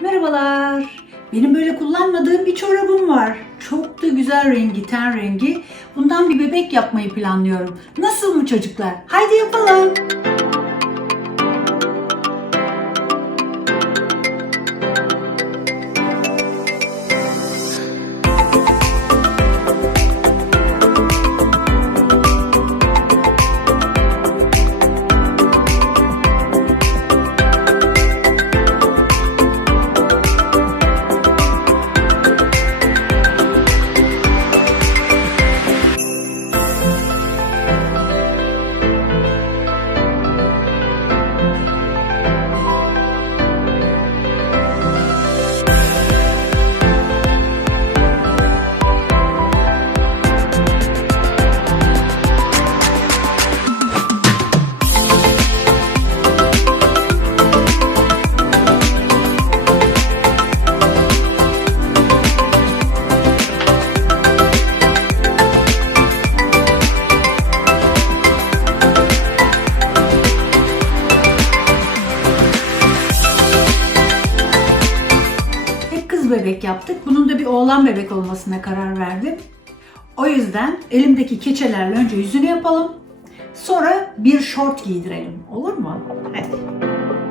Merhabalar. Benim böyle kullanmadığım bir çorabım var. Çok da güzel rengi, ten rengi. Bundan bir bebek yapmayı planlıyorum. Nasıl mı çocuklar? Haydi yapalım. Bebek yaptık. Bunun da bir oğlan bebek olmasına karar verdim. O yüzden elimdeki keçelerle önce yüzünü yapalım. Sonra bir şort giydirelim. Olur mu? Hadi.